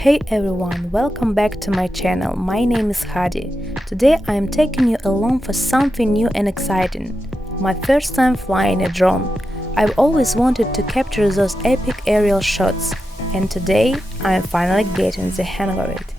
Hey everyone, welcome back to my channel. My name is Hadi. Today I am taking you along for something new and exciting. My first time flying a drone. I've always wanted to capture those epic aerial shots, and today I am finally getting the hang of it.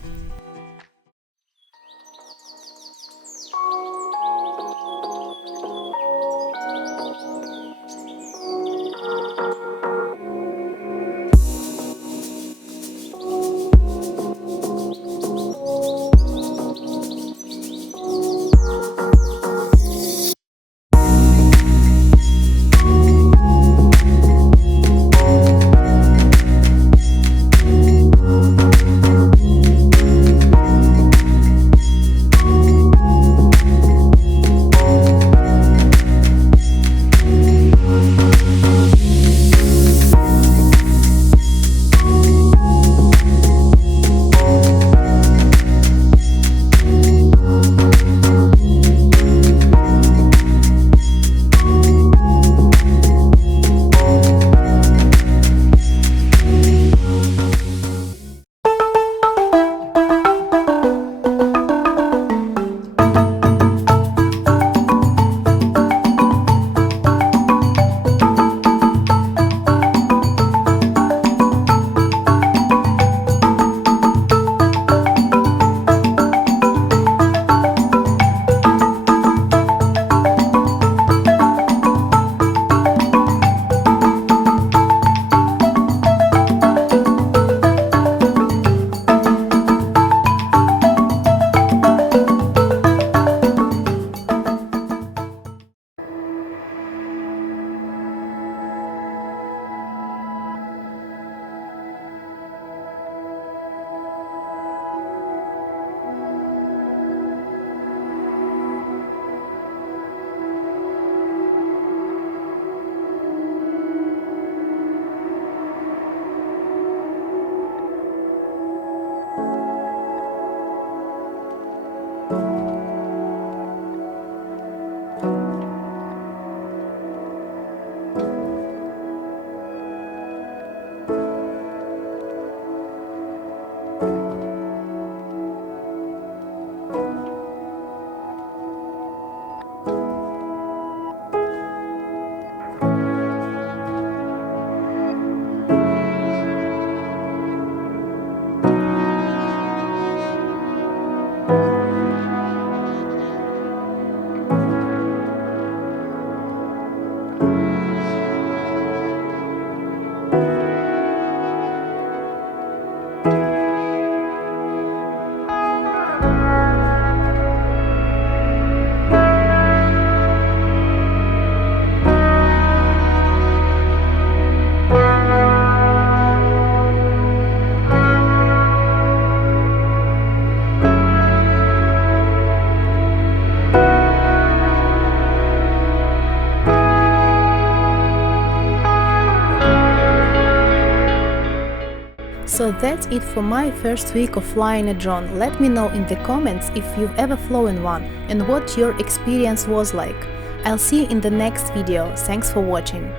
So that's it for my first week of flying a drone. Let me know in the comments if you've ever flown one and what your experience was like. I'll see you in the next video. Thanks for watching.